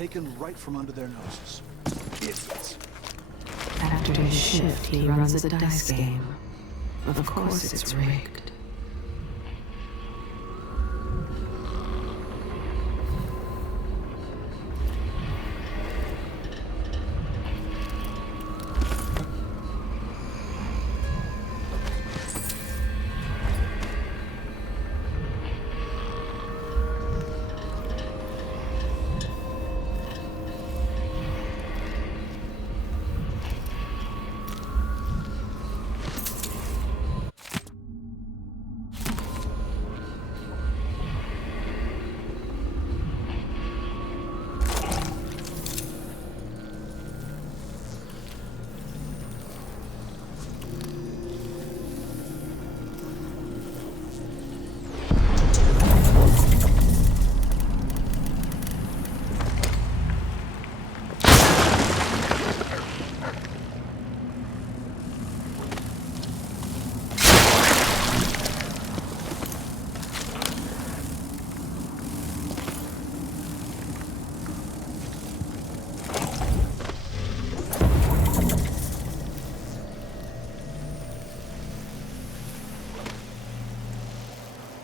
taken right from under their noses. Idiots. After his shift, he runs a dice game. Of course it's rigged.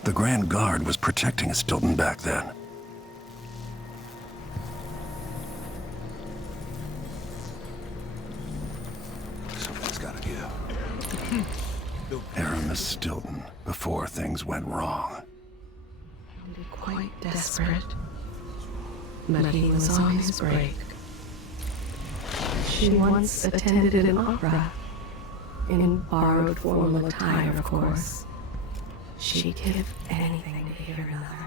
The Grand Guard was protecting Stilton back then. Something's gotta give. Aramis Stilton, before things went wrong. Quite desperate, but he was on his break. She once attended an opera, in borrowed formal attire, of course. She'd give anything to hear another.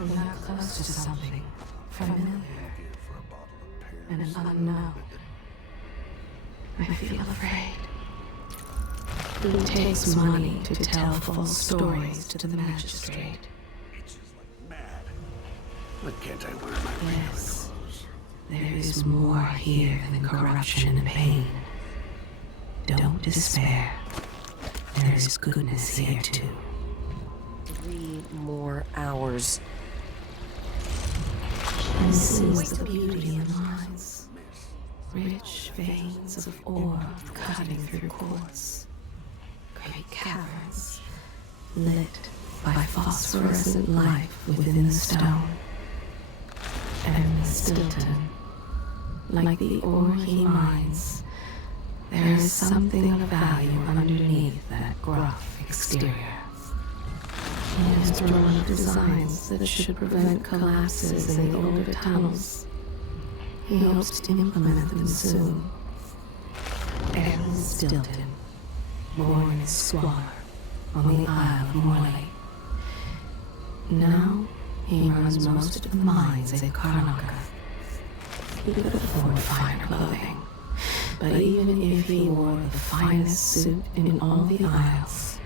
We're not close to something familiar and unknown. I feel afraid. It takes money to tell full stories to the magistrate. Why can't I wear my Yes, there is more here than corruption and pain. Don't despair. There is goodness here too. 3 more hours. This is the beauty of mines. Rich veins of ore cutting through quartz. Great caverns, lit by phosphorescent life within the stone. And Stilton, like the ore he mines, there is something of value underneath that gruff exterior. He has drawn up designs that should prevent collapses in the older tunnels. He hopes to implement them soon. Aaron Stilton, born in squalor on the Isle of Morley. Now he runs most of the mines in Karnaca. He could afford finer clothing. But even if he wore the finest suit in all the Isles,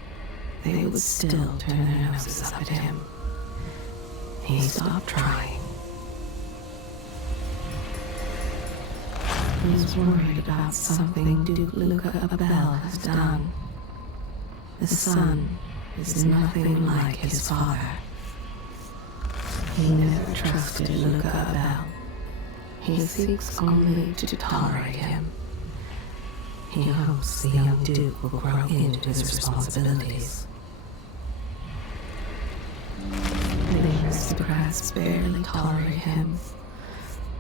they would still turn their noses up at him. He stopped trying. He's worried about something Duke Luca Abel has done. The son is nothing like his father. He never trusted Luca Abel. He seeks only to tolerate him. He hopes the young Duke will grow into his responsibilities. The aristocrats barely tolerate him,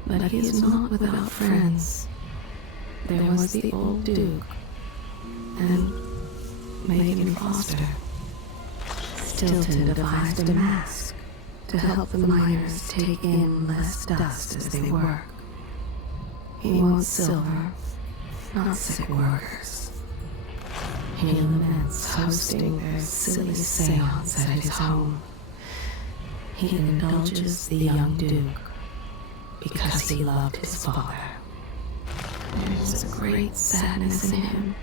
but he is not without friends. There was the old Duke, and Megan Foster. Stilton devised a mask to help the miners take in less dust as they work. He wants silver, not sick workers. He laments hosting their silly seance at his home. He indulges the young Duke because he loved his father. There's a great sadness in him.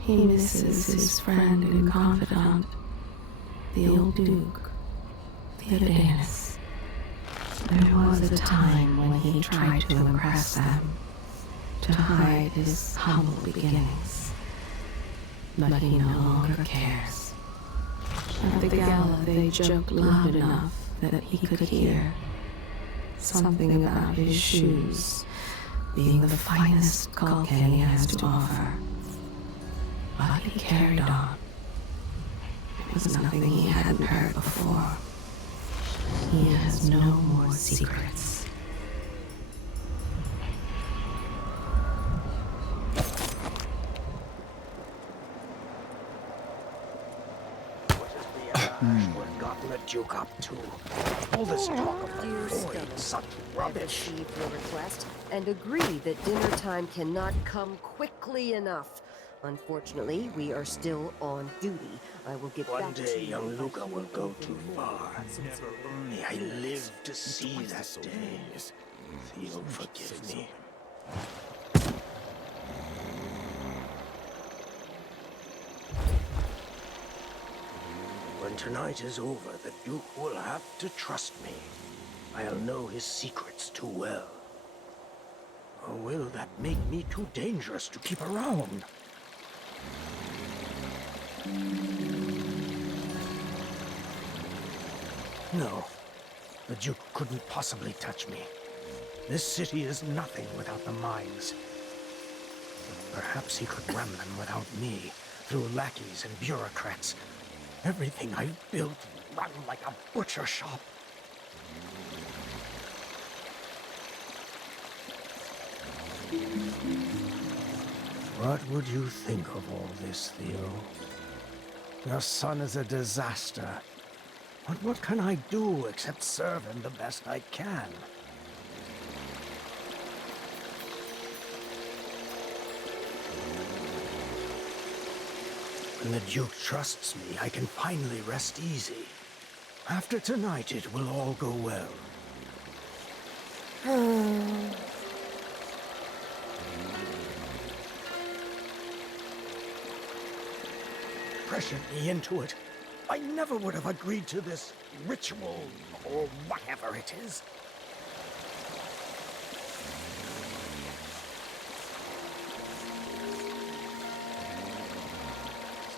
He misses his friend and confidant, the old Duke, the Adonis. There was a time when he tried to impress them, to hide his humble beginnings. But he no longer cares. At the gala, they joked loud enough that he could hear. Something about his shoes being the finest Culcan he has to offer. But he carried on. It was nothing he hadn't heard before. He has no more secrets. What gotten the Duke up to? All this talk of Dear avoid such I've rubbish. received your request and agree that dinner time cannot come quickly enough. Unfortunately, we are still on duty. I will get One back to day, you young if I Luca hear will go anything too more. far. May I live to see that day. Theo, forgive me. When tonight is over, the Duke will have to trust me. I'll know his secrets too well. Or will that make me too dangerous to keep around? No, the Duke couldn't possibly touch me. This city is nothing without the mines. Perhaps he could run them without me, through lackeys and bureaucrats. Everything I've built run like a butcher shop. What would you think of all this, Theo? Your son is a disaster. But what can I do except serve him the best I can? When the Duke trusts me, I can finally rest easy. After tonight, it will all go well. Pressured me into it. I never would have agreed to this ritual, or whatever it is.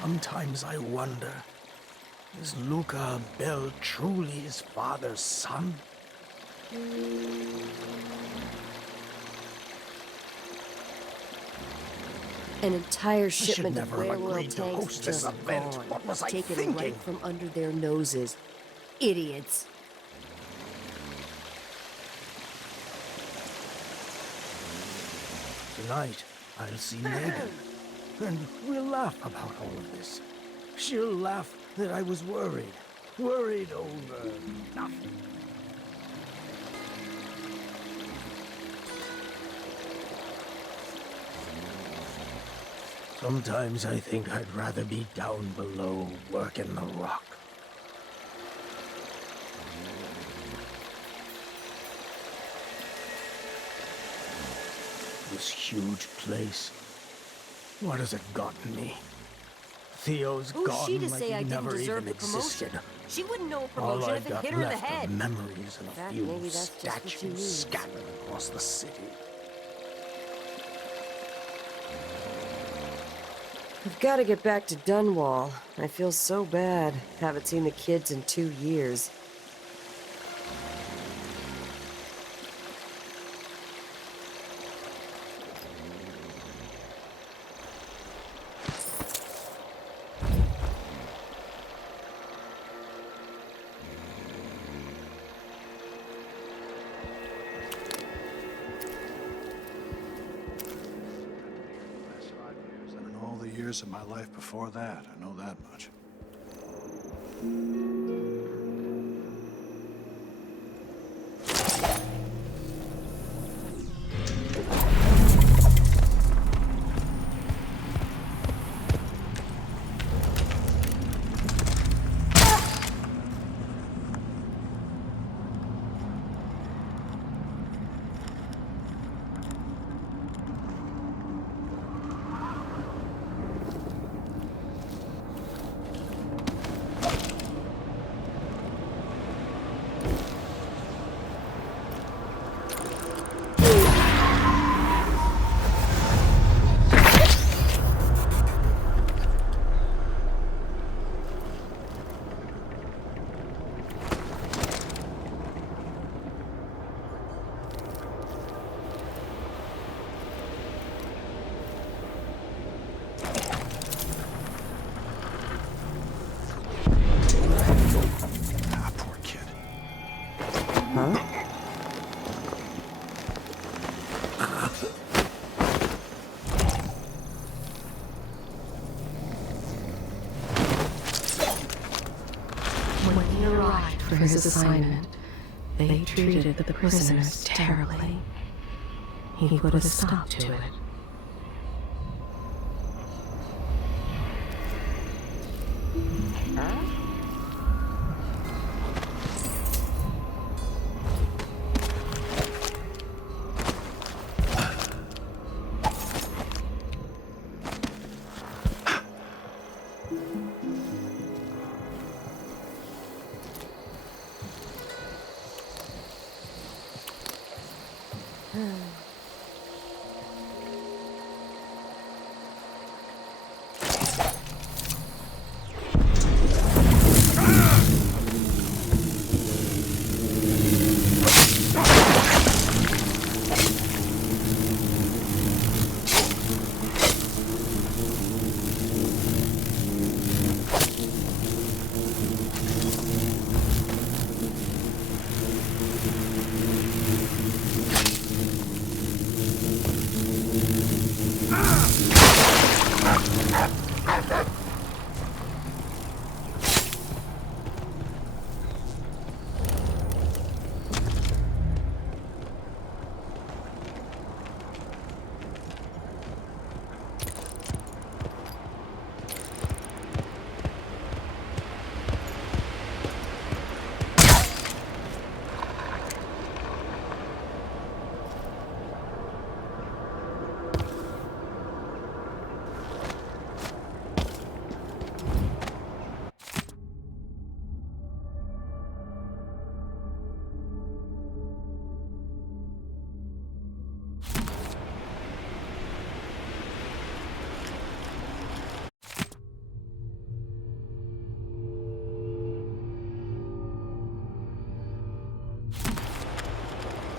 Sometimes I wonder, is Luca Bell truly his father's son? An entire shipment of never have whale oil agreed to tanks host this just event. gone. What was I Taken thinking? right from under their noses. Idiots. Tonight, I'll see Megan, and we'll laugh about all of this. She'll laugh that I was worried. Worried over nothing. Sometimes I think I'd rather be down below working the rock. This huge place. What has it gotten me? Theo's Who's gone she to like say he I didn't never deserve even the promotion? existed. She wouldn't know a All promotion I've if it got hit her in the left head. are memories and a fact, few maybe that's just what she statues needs. scattered across the city. I've got to get back to Dunwall. I feel so bad. Haven't seen the kids in 2 years. Last 5 years and in all the years of my life before that, I know that much. When he arrived for his assignment, they treated the prisoners terribly. He put a stop to it.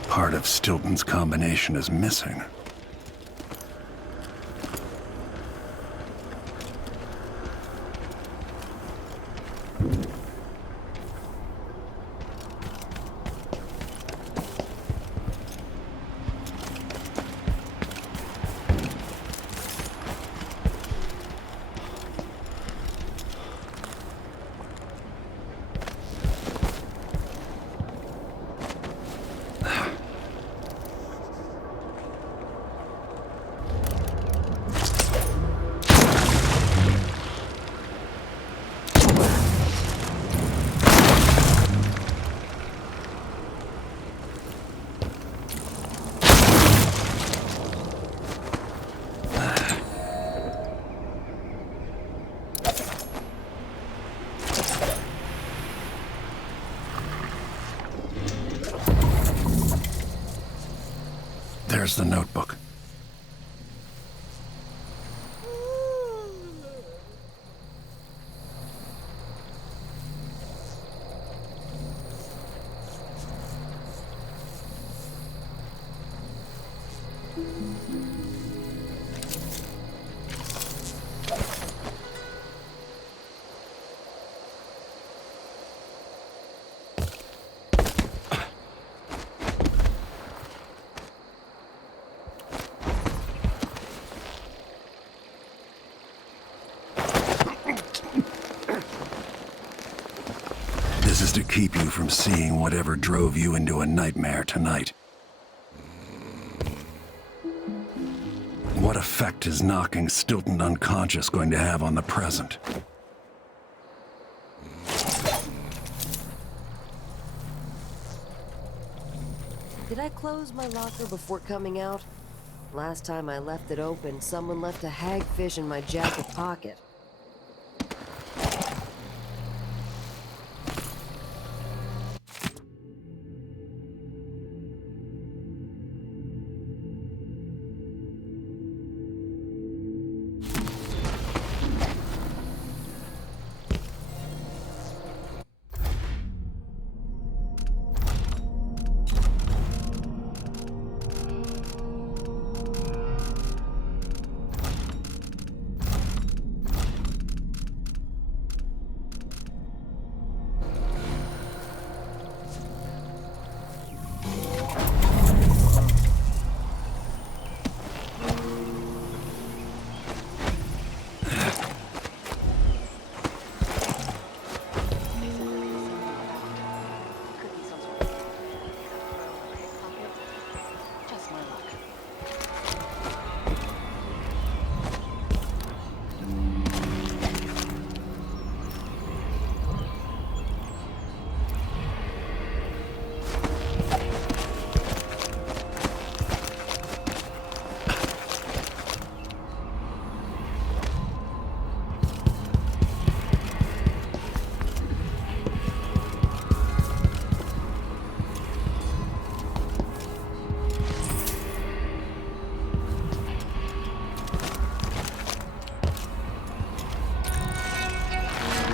Part of Stilton's combination is missing. There's the notebook. This is to keep you from seeing whatever drove you into a nightmare tonight. What effect is knocking Stilton unconscious going to have on the present? Did I close my locker before coming out? Last time I left it open, someone left a hagfish in my jacket pocket.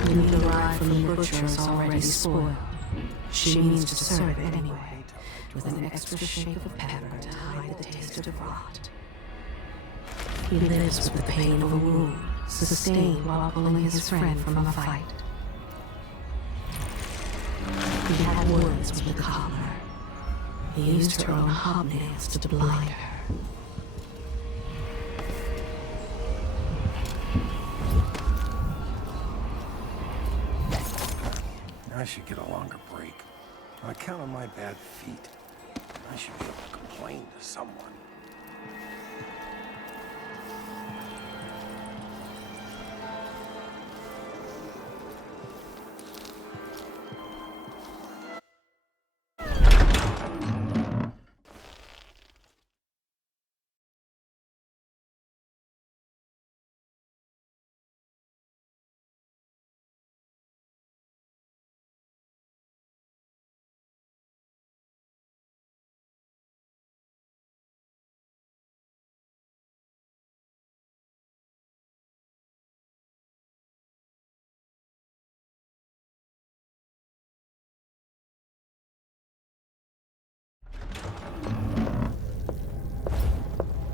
The meat arrived from the butcher is already spoiled. She means to serve it anyway, with an extra shake of pepper to hide the taste of rot. He lives with the pain of a wound, sustained while pulling his friend from a fight. He had words with the cobbler. He used her own hobnails to blind her. I should get a longer break. On account of my bad feet, I should be able to complain to someone.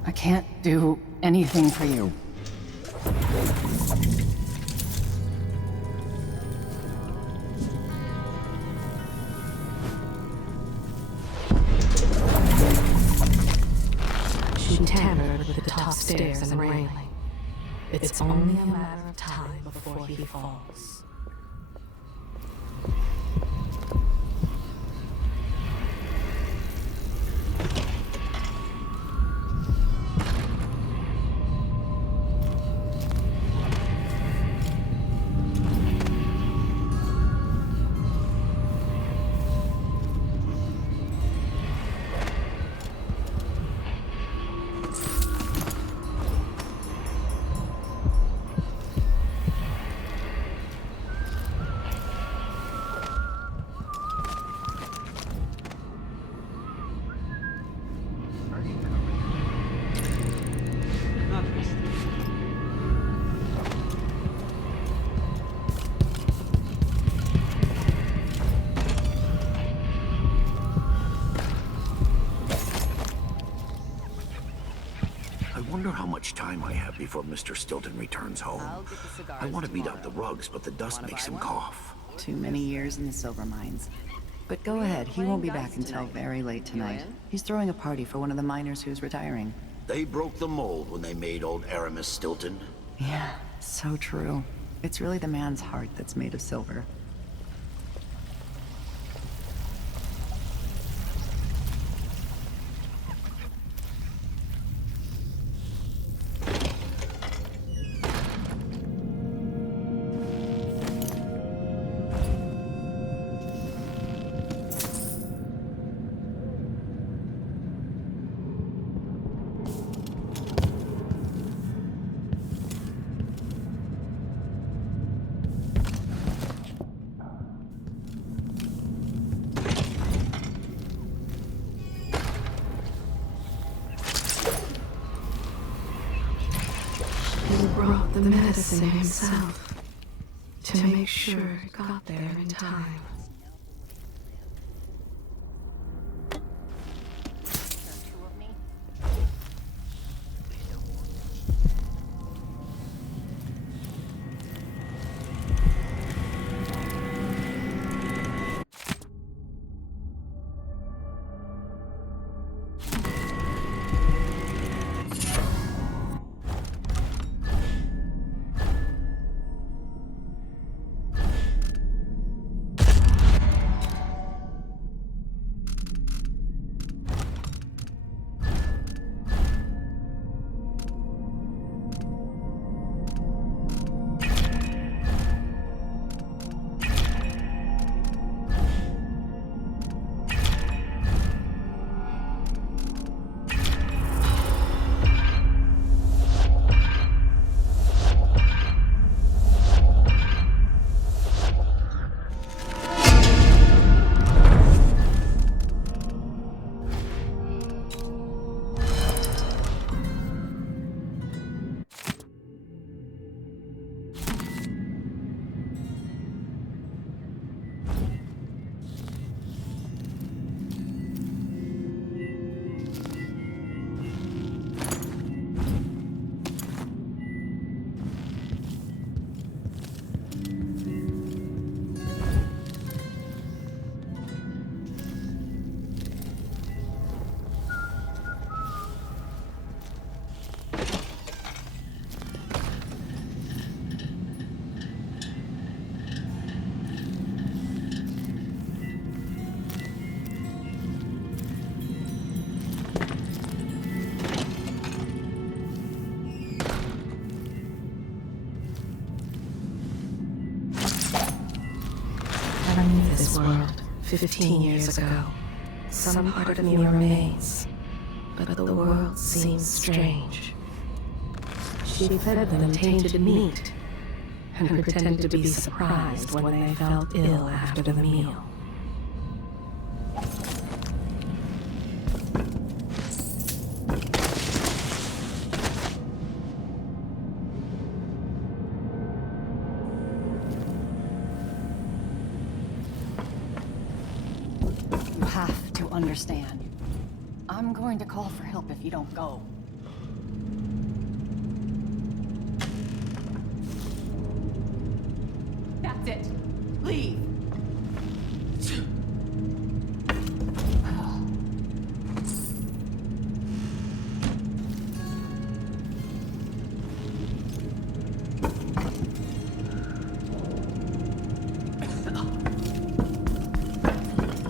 I can't do anything for you. She tampered with the top stairs and railing. It's only a matter of time before he falls. I wonder how much time I have before Mr. Stilton returns home. I want to beat out the rugs, but the dust makes him cough. Too many years in the silver mines. But go ahead, he won't be back until very late tonight. He's throwing a party for one of the miners who's retiring. They broke the mold when they made old Aramis Stilton. Yeah, so true. It's really the man's heart that's made of silver. He brought the medicine himself to make sure it got there in time. Underneath this world, 15 years ago, some part of me remains, but the world seems strange. She fed them tainted meat, and pretended to be surprised when they felt ill after the meal. You have to understand. I'm going to call for help if you don't go. That's it. Leave.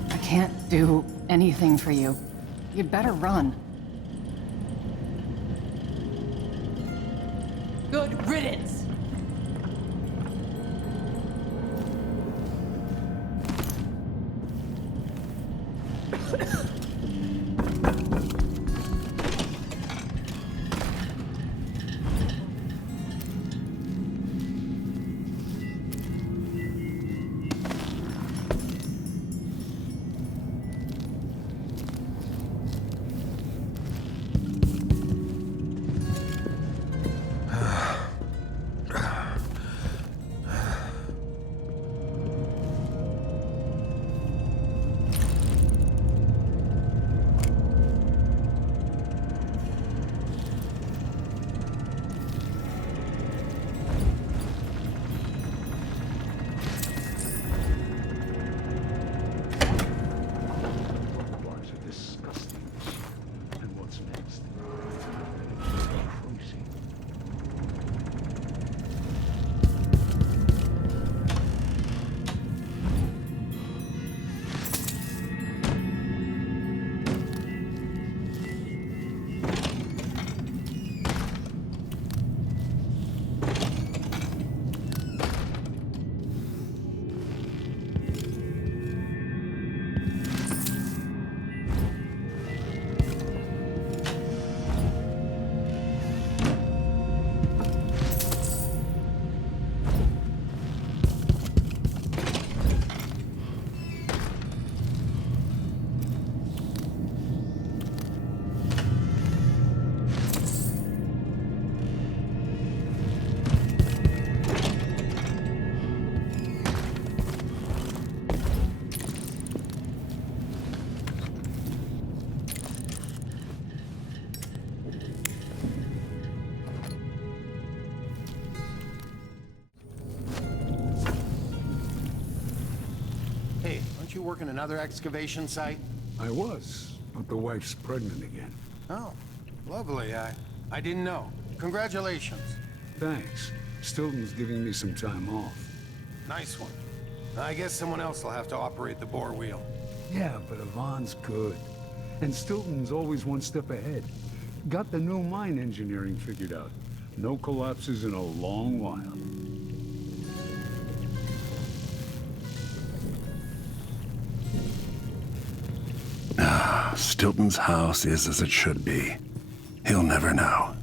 I can't do anything for you. You'd better run. Good riddance! Aren't you working another excavation site? I was, but the wife's pregnant again. Oh, lovely. I didn't know. Congratulations. Thanks. Stilton's giving me some time off. Nice one. I guess someone else will have to operate the bore wheel. Yeah, but Yvonne's good. And Stilton's always one step ahead. Got the new mine engineering figured out. No collapses in a long while. Stilton's house is as it should be. He'll never know.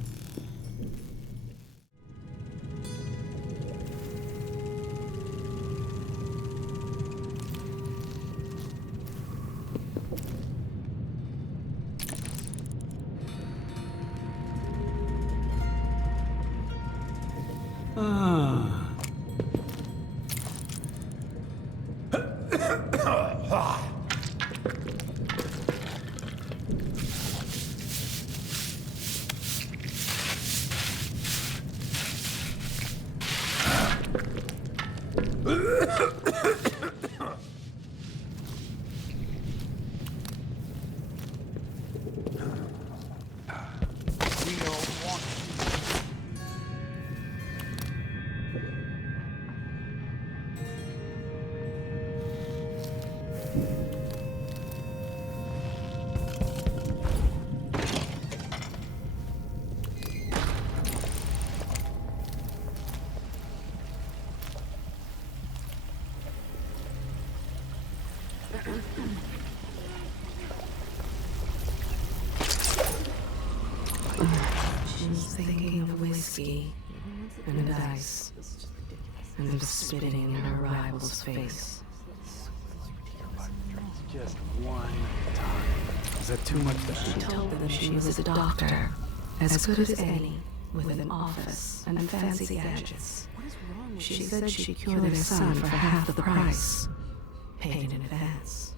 thinking of whiskey and ice and of spitting in her rival's face. Just one time. Is that too much to She ask? told them she was a doctor, as good as any, with an office and fancy gadgets. She said she'd cure their son for half the price, paid in advance.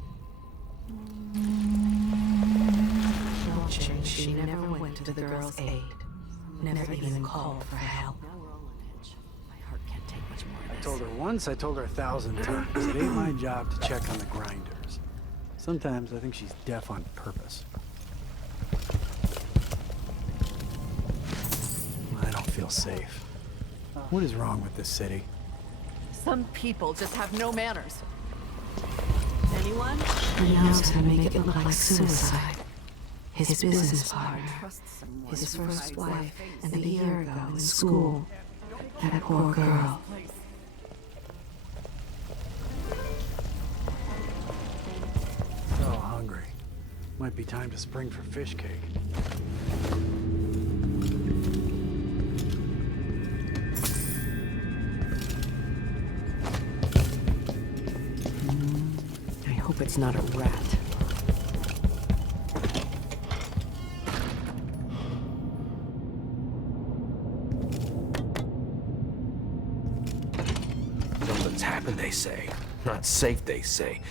Watching, she never went to the girl's aid, never even called for help. I told her once, I told her 1,000 times. It ain't my job to check on the grinders. Sometimes I think she's deaf on purpose. I don't feel safe. What is wrong with this city? Some people just have no manners. Anyone? He knows how to make it look like suicide. His business partner, his first wife, and a year ago in school, that poor girl. So hungry. Might be time to spring for fish cake. I hope it's not a rat. Something's happened, they say. Not safe, they say.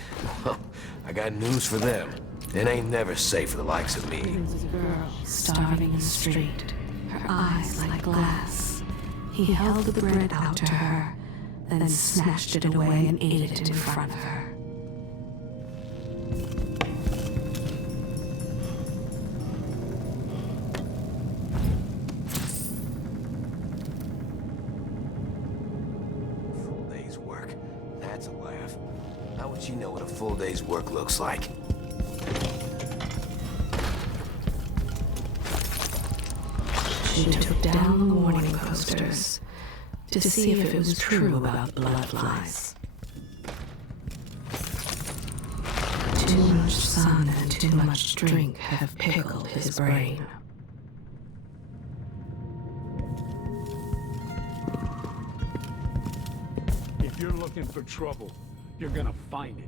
Well, I got news for them. It ain't never safe for the likes of me. There was a girl starving in the street, her eyes like glass. He held the bread out to her, then snatched it away and ate it in front of her. Full day's work. That's a laugh. How would she know what a full day's work looks like? She took down the warning posters to see if it was true about bloodflies. Too much sun and too much drink have pickled his brain. If you're looking for trouble, you're gonna find it.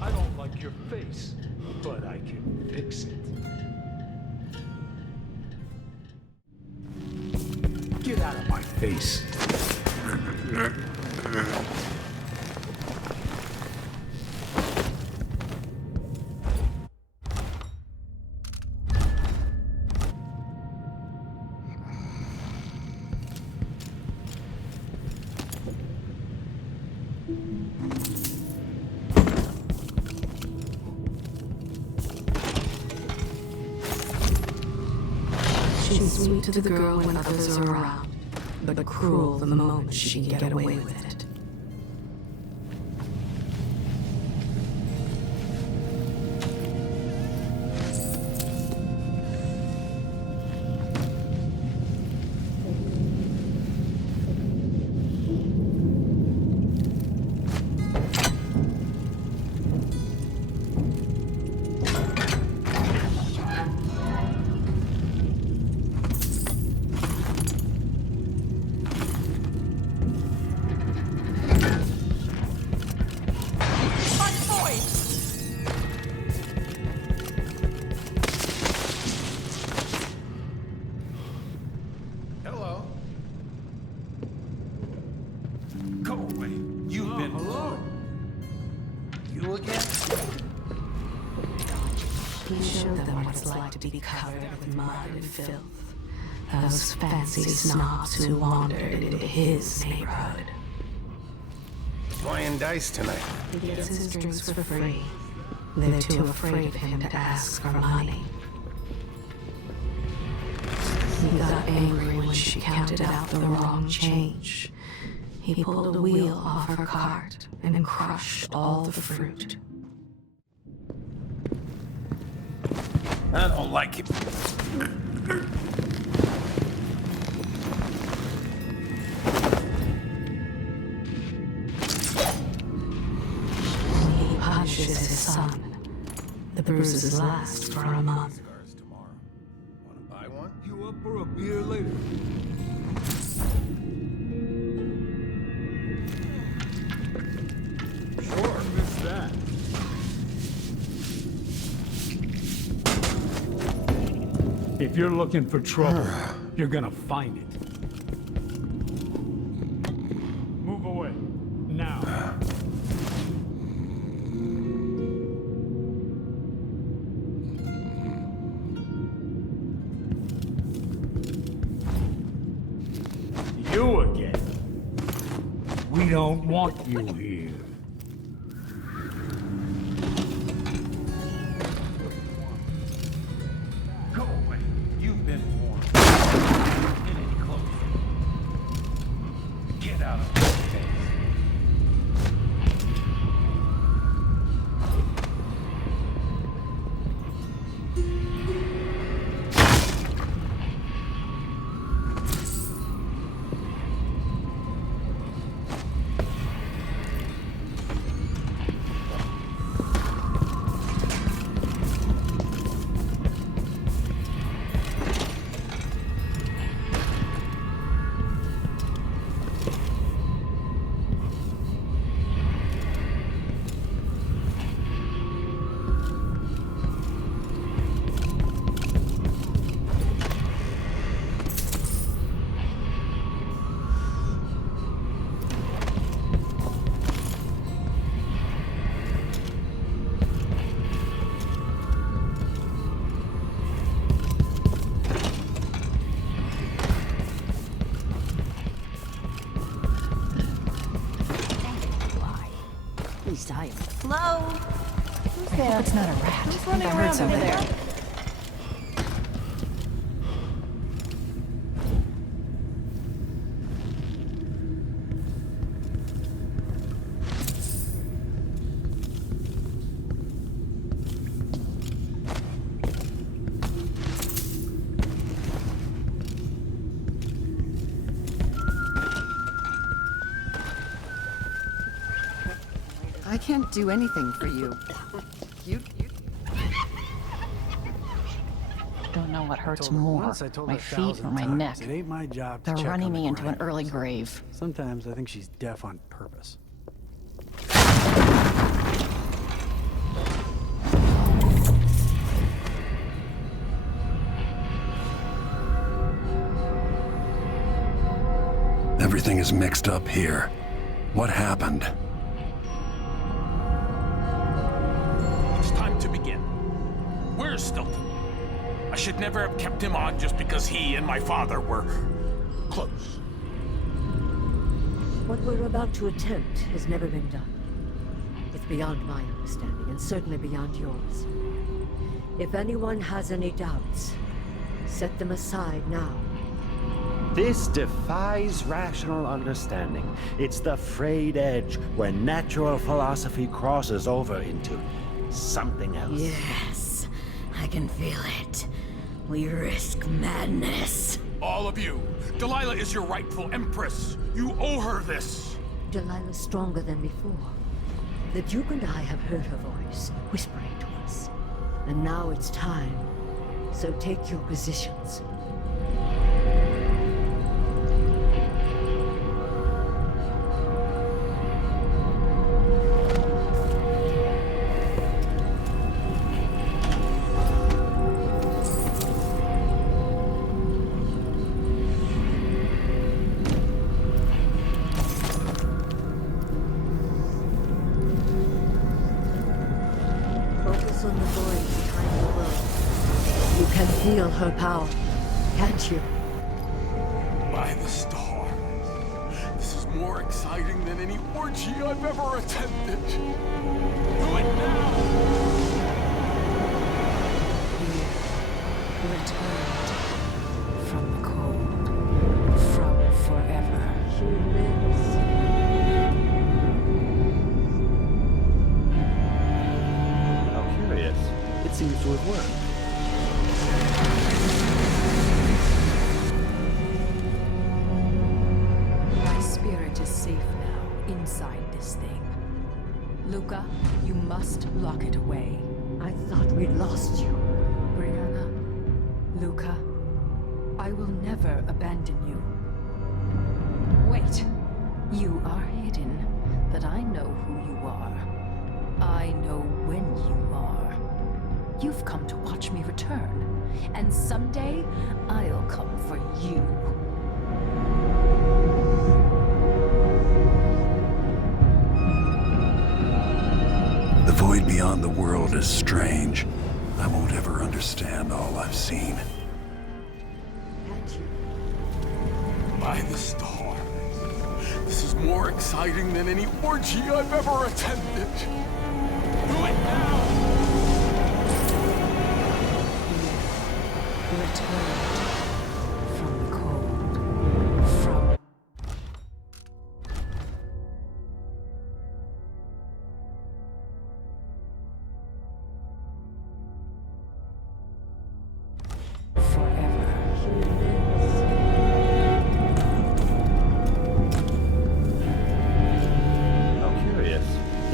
I don't like your face, but I can fix it. Get out of my face. She's sweet to the girl when others are around, but cruel the moment she can get away with it. Hello. Go away. You've been... Hello? You again? He showed them what it's like to be covered with mud and filth. Those fancy snobs who wandered into his neighborhood. Playing dice tonight. He gets his drinks for free. They're too afraid of him to ask for money. He got angry when she counted out the wrong change. He pulled a wheel off her cart and crushed all the fruit. I don't like it. He punishes his son. The bruises last for a month. Cigars tomorrow. Wanna buy one? You up for a beer later? Sure, miss that. If you're looking for trouble, you're gonna find it. Move away. Now. You again. We don't want you here. Go away. You've been warned. Get any closer. Get out of my face. Hello? Who's there? It's not a rat. Who's running I heard around over something. there? I can't do anything for you. You Don't know what hurts Told her more, once, I told my her feet 1,000 or my times. neck. It ain't my job to They're check running on the me into an grinders. early grave. Sometimes I think she's deaf on purpose. Everything is mixed up here. What happened? It's time to begin. Where's Stilton? I should never have kept him on just because he and my father were close. What we're about to attempt has never been done. It's beyond my understanding, and certainly beyond yours. If anyone has any doubts, set them aside now. This defies rational understanding. It's the frayed edge where natural philosophy crosses over into something else. Yes, I can feel it. We risk madness. All of you, Delilah is your rightful empress. You owe her this. Delilah's stronger than before. The Duke and I have heard her voice, whispering to us. And now it's time. So take your positions. Focus on the void behind the world. You can feel her power, can't you? By the stars. This is more exciting than any orgy I've ever attended. Do it now! Returned from the cold, from forever. She lives. How curious. It seems to have worked. safe now, inside this thing. Luca, you must lock it away. I thought we'd lost you. Brianna, Luca, I will never abandon you. Wait, you are hidden, but I know who you are. I know when you are. You've come to watch me return, and someday I'll come for you. The void beyond the world is strange. I won't ever understand all I've seen. By the stars. This is more exciting than any orgy I've ever attended. Do it now! Returned from the cold, from...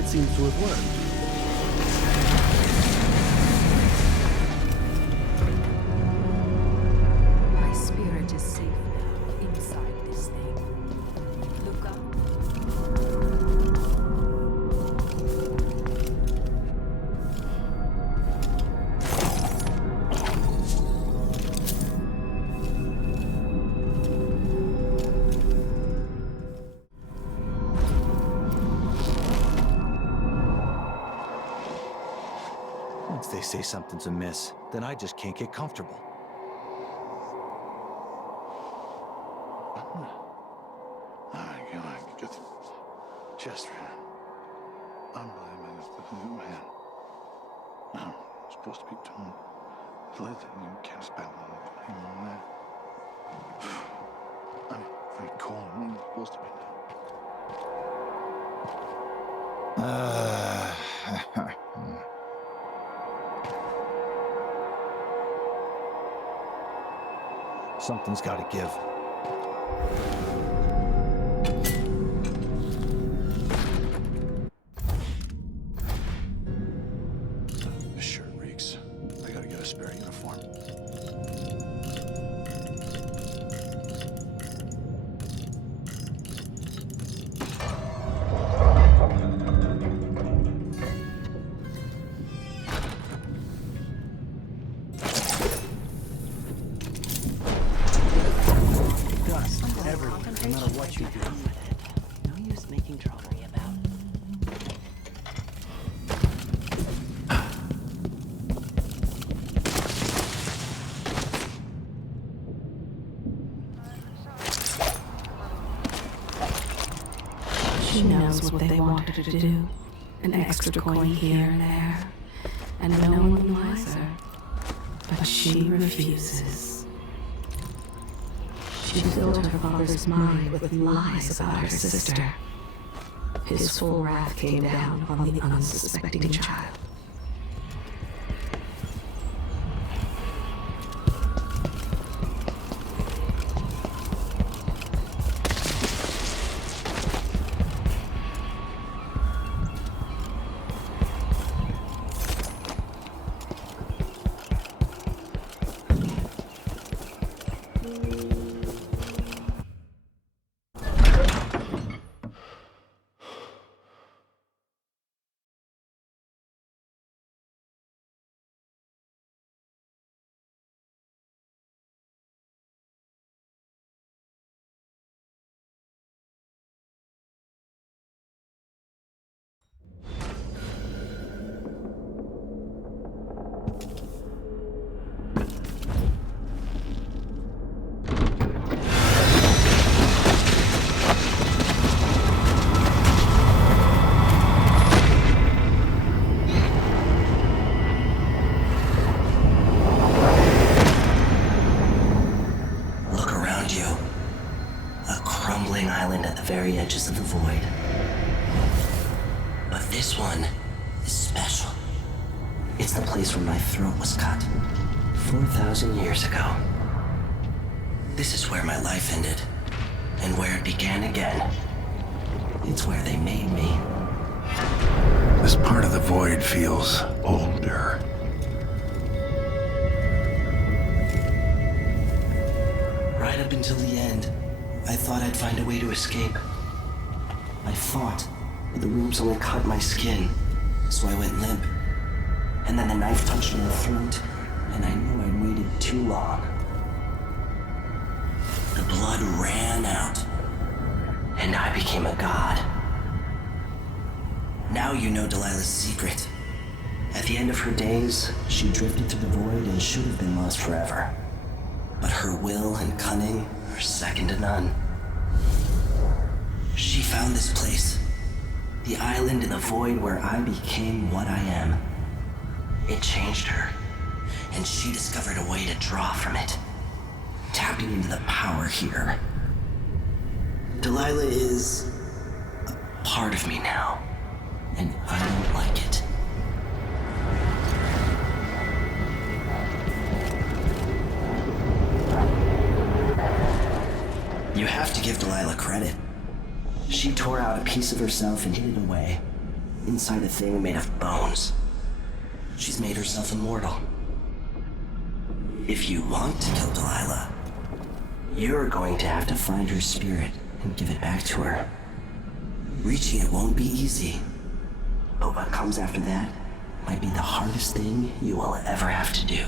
Seems to have worked. My spirit is safe now, inside this thing. Luca. Once they say something's amiss, then I just can't get comfortable. Get the chest right. Unbelievable, man. I'm supposed to be doing the you can't spend on that. I'm very cold. I'm supposed to be Something's got to give. This shirt reeks. I gotta get a spare uniform. No matter what you do. No use making trouble about. She knows what they want her to do. An extra coin here and there. And no one lies her. But she refuses. She filled her father's mind with lies about her sister. His full wrath came down on the unsuspecting child. Very edges of the void. But this one is special. It's the place where my throat was cut 4,000 years ago. This is where my life ended, and where it began again. It's where they made me. This part of the void feels older. Right up until the end, I thought I'd find a way to escape. I fought, but the wounds only cut my skin, so I went limp. And then the knife touched me in the throat, and I knew I'd waited too long. The blood ran out, and I became a god. Now you know Delilah's secret. At the end of her days, she drifted through the void and should have been lost forever. But her will and cunning are second to none. She found this place, the island in the void where I became what I am. It changed her, and she discovered a way to draw from it, tapping into the power here. Delilah is a part of me now, and I don't like it. You have to give Delilah credit. She tore out a piece of herself and hid it away, inside a thing made of bones. She's made herself immortal. If you want to kill Delilah, you're going to have to find her spirit and give it back to her. Reaching it won't be easy, but what comes after that might be the hardest thing you will ever have to do.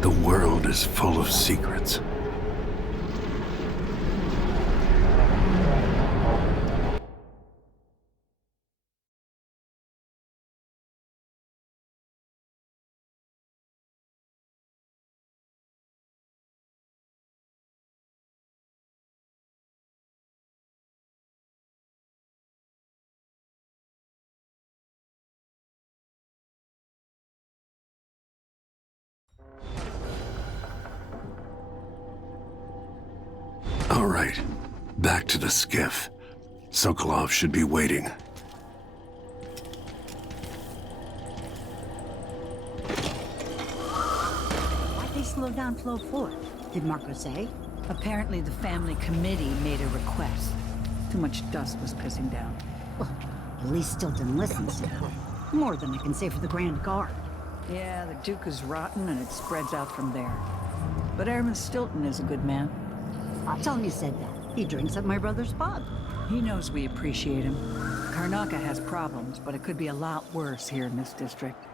The world is full of secrets. All right, back to the skiff. Sokolov should be waiting. Why'd they slow down flow 4? Did Marco say? Apparently the family committee made a request. Too much dust was pissing down. Well, at least Stilton listens now. More than I can say for the Grand Guard. Yeah, the Duke is rotten and it spreads out from there. But Airman Stilton is a good man. I'll tell him you said that. He drinks at my brother's pub. He knows we appreciate him. Karnaca has problems, but it could be a lot worse here in this district.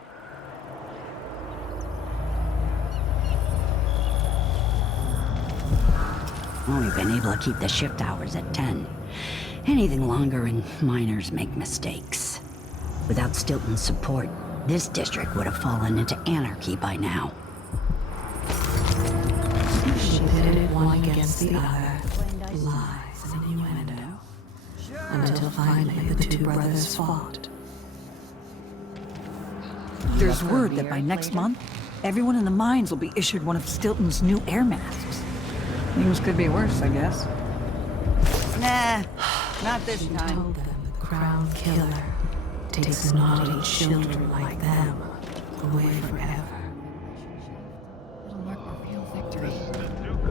We've been able to keep the shift hours at 10. Anything longer and miners make mistakes. Without Stilton's support, this district would have fallen into anarchy by now. She pitted one against the other, lies and innuendo, until finally the two brothers fought. There's word that by next month, everyone in the mines will be issued one of Stilton's new air masks. Things could be worse, I guess. Nah, not this time. She told them the crown killer takes naughty children like them away forever. It'll mark a real victory.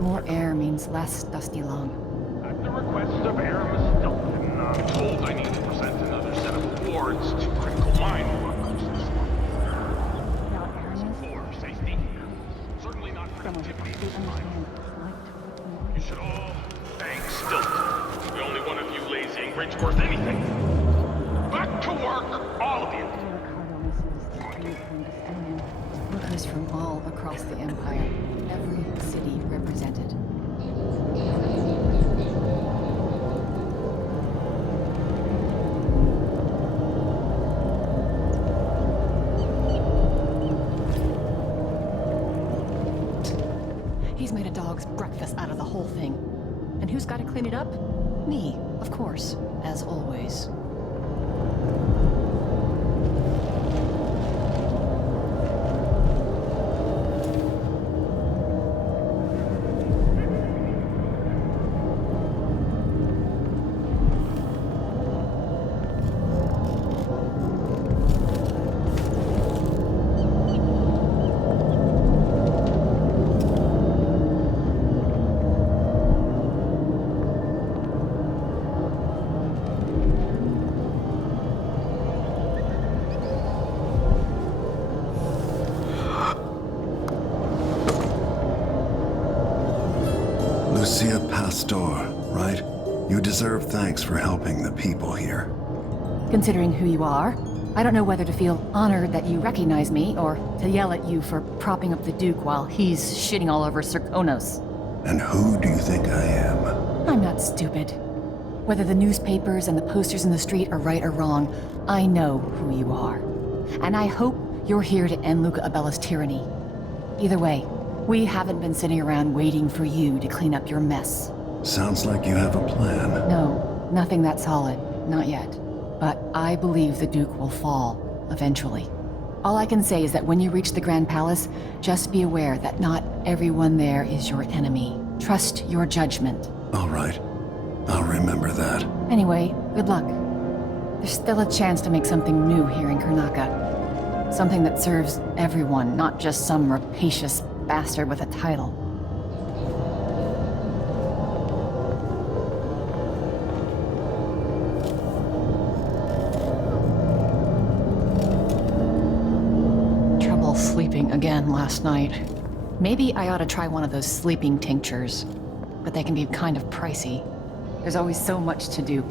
More air means less dusty lung. At the request of Airman Stilton, I'm told I need to present another set of awards to critical mine workers this month. Without airness, For safety. Certainly not for activity this time. You should all thank Stilton. The only one of you lazy and grinch worth anything. Back to work, all of you! workers from all across the Empire, every city represented. He's made a dog's breakfast out of the whole thing. And who's got to clean it up? Me, of course, as always. Lucia Pastor, right? You deserve thanks for helping the people here. Considering who you are, I don't know whether to feel honored that you recognize me, or to yell at you for propping up the Duke while he's shitting all over Serkonos. And who do you think I am? I'm not stupid. Whether the newspapers and the posters in the street are right or wrong, I know who you are. And I hope you're here to end Luca Abella's tyranny. Either way, we haven't been sitting around waiting for you to clean up your mess. Sounds like you have a plan. No, nothing that solid. Not yet. But I believe the Duke will fall, eventually. All I can say is that when you reach the Grand Palace, just be aware that not everyone there is your enemy. Trust your judgment. All right. I'll remember that. Anyway, good luck. There's still a chance to make something new here in Karnaca. Something that serves everyone, not just some rapacious bastard with a title. Trouble sleeping again last night. Maybe I ought to try one of those sleeping tinctures, but they can be kind of pricey. There's always so much to do,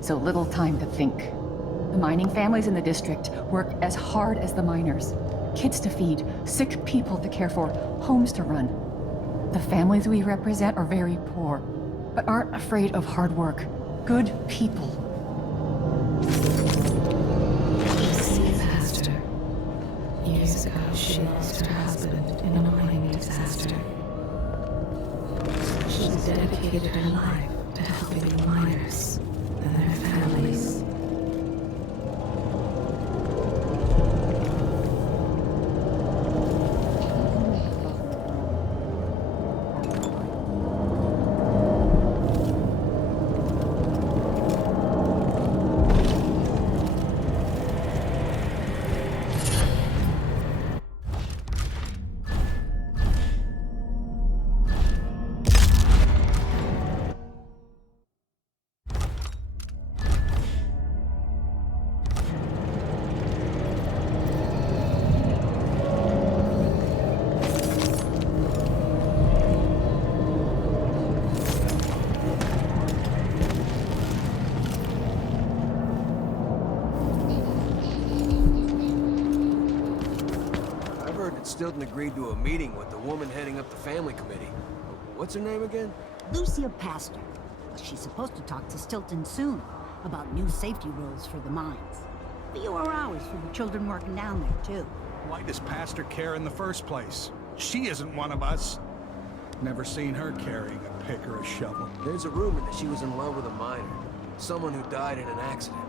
so little time to think. The mining families in the district work as hard as the miners. Kids to feed, sick people to care for, homes to run. The families we represent are very poor, but aren't afraid of hard work. Good people. Pastor. Years ago, she lost her husband in a mining disaster. She dedicated her life to helping the miners and their families. Stilton agreed to a meeting with the woman heading up the family committee. What's her name again? Lucia Pastor. She's supposed to talk to Stilton soon about new safety rules for the mines. Fewer hours for the children working down there, too. Why does Pastor care in the first place? She isn't one of us. Never seen her carrying a pick or a shovel. There's a rumor that she was in love with a miner. Someone who died in an accident.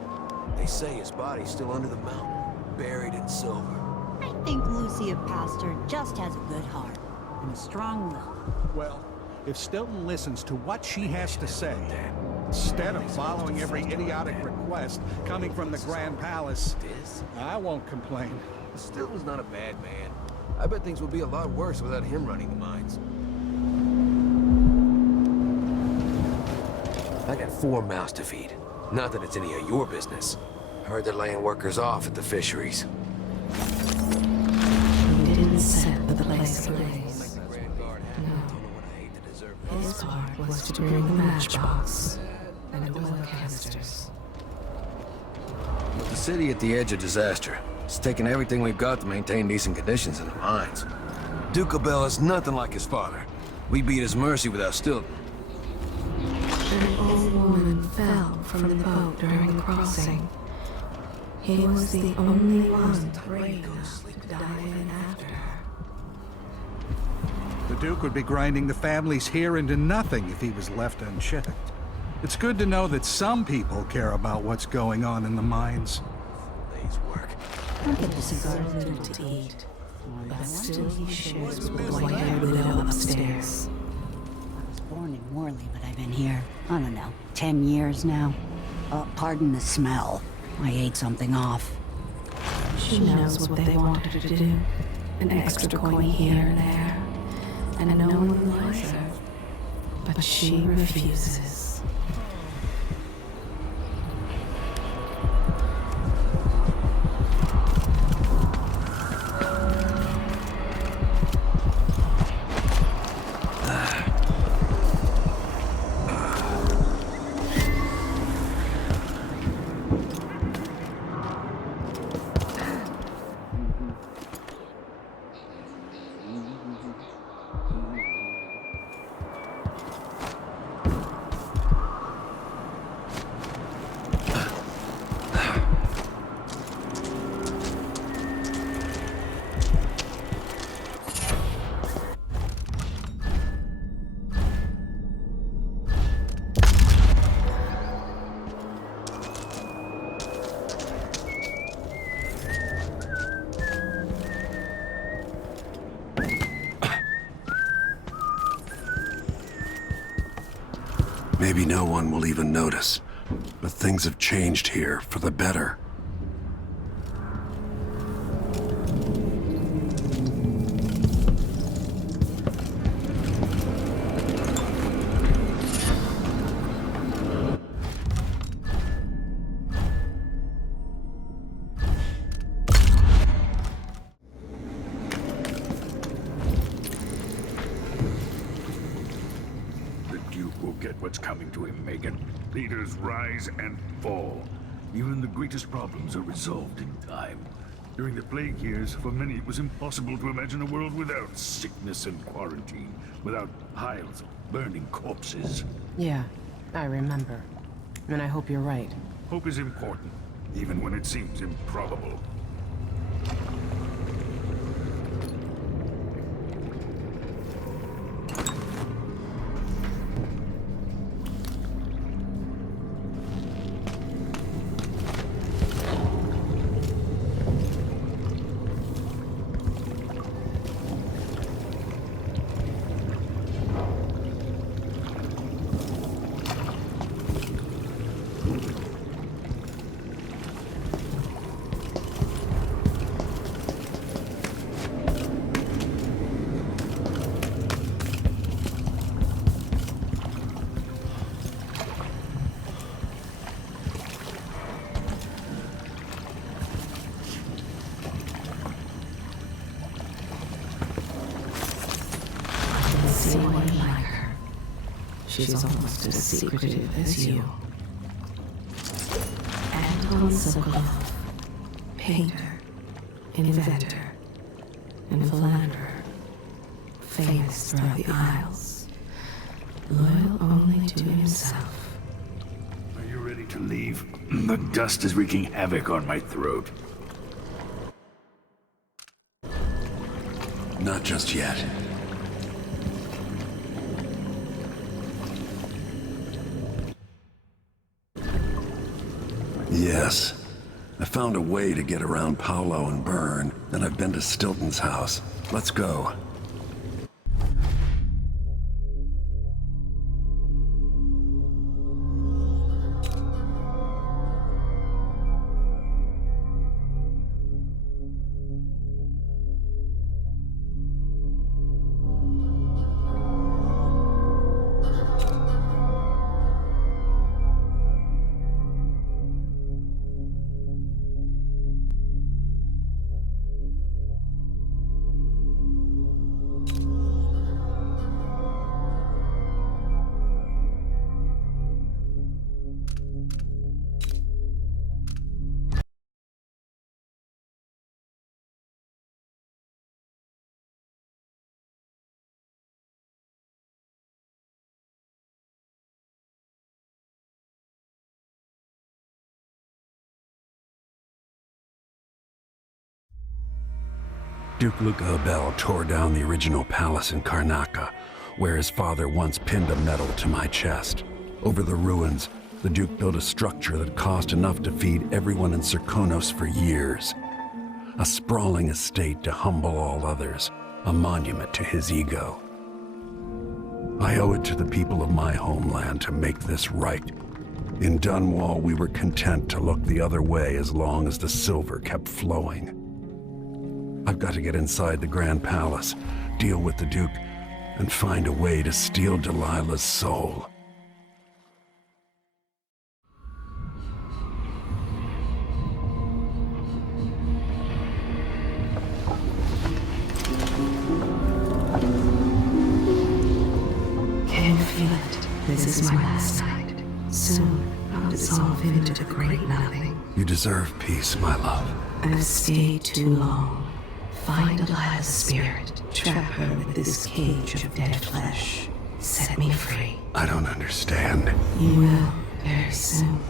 They say his body's still under the mountain, buried in silver. I think Lucia Pastor just has a good heart and a strong will. Well, if Stilton listens to what she has to say, instead of following every idiotic request coming from the Grand Palace, I won't complain. Stilton's not a bad man. I bet things would be a lot worse without him running the mines. I got 4 mouths to feed. Not that it's any of your business. Heard they're laying workers off at the fisheries. He didn't set the place ablaze. No. His part was to bring the matchbox and oil canisters. With the city at the edge of disaster, it's taken everything we've got to maintain decent conditions in the mines. Duke Abella's nothing like his father. We'd be at his mercy without Stilton. An old woman fell from the boat during the crossing. He was the only one brave enough to dive in after her. The Duke would be grinding the families here into nothing if he was left unchecked. It's good to know that some people care about what's going on in the mines. Day's work. I'll get the cigar To eat, but still he shares with the white-haired widow upstairs. I was born in Morley, but I've been here, I don't know, 10 years now. Pardon the smell. I ate something off. She knows what they want her to do. An extra coin here and there. And no one likes her. But she refuses. Maybe no one will even notice, but things have changed here for the better. What's coming to him, Megan. Leaders rise and fall. Even the greatest problems are resolved in time. During the plague years, for many it was impossible to imagine a world without sickness and quarantine, without piles of burning corpses. Yeah, I remember. And I hope you're right. Hope is important, even when it seems improbable. She's almost as secretive as you. Anton Sokolov, painter, inventor, and philanderer, famous throughout the Isles, loyal only to himself. Are you ready to leave? The dust is wreaking havoc on my throat. Not just yet. Yes. I found a way to get around Paolo and Byrne, and I've been to Stilton's house. Let's go. Duke Luca Abel tore down the original palace in Karnaca, where his father once pinned a medal to my chest. Over the ruins, the Duke built a structure that cost enough to feed everyone in Serkonos for years. A sprawling estate to humble all others, a monument to his ego. I owe it to the people of my homeland to make this right. In Dunwall, we were content to look the other way as long as the silver kept flowing. I've got to get inside the Grand Palace, deal with the Duke, and find a way to steal Delilah's soul. Can you feel it? This is my last night. Soon, I'll dissolve into the great nothing. You deserve peace, my love. I've stayed too long. Find Delilah's spirit. Trap her with this cage of dead flesh. Set me free. I don't understand. You will, very soon.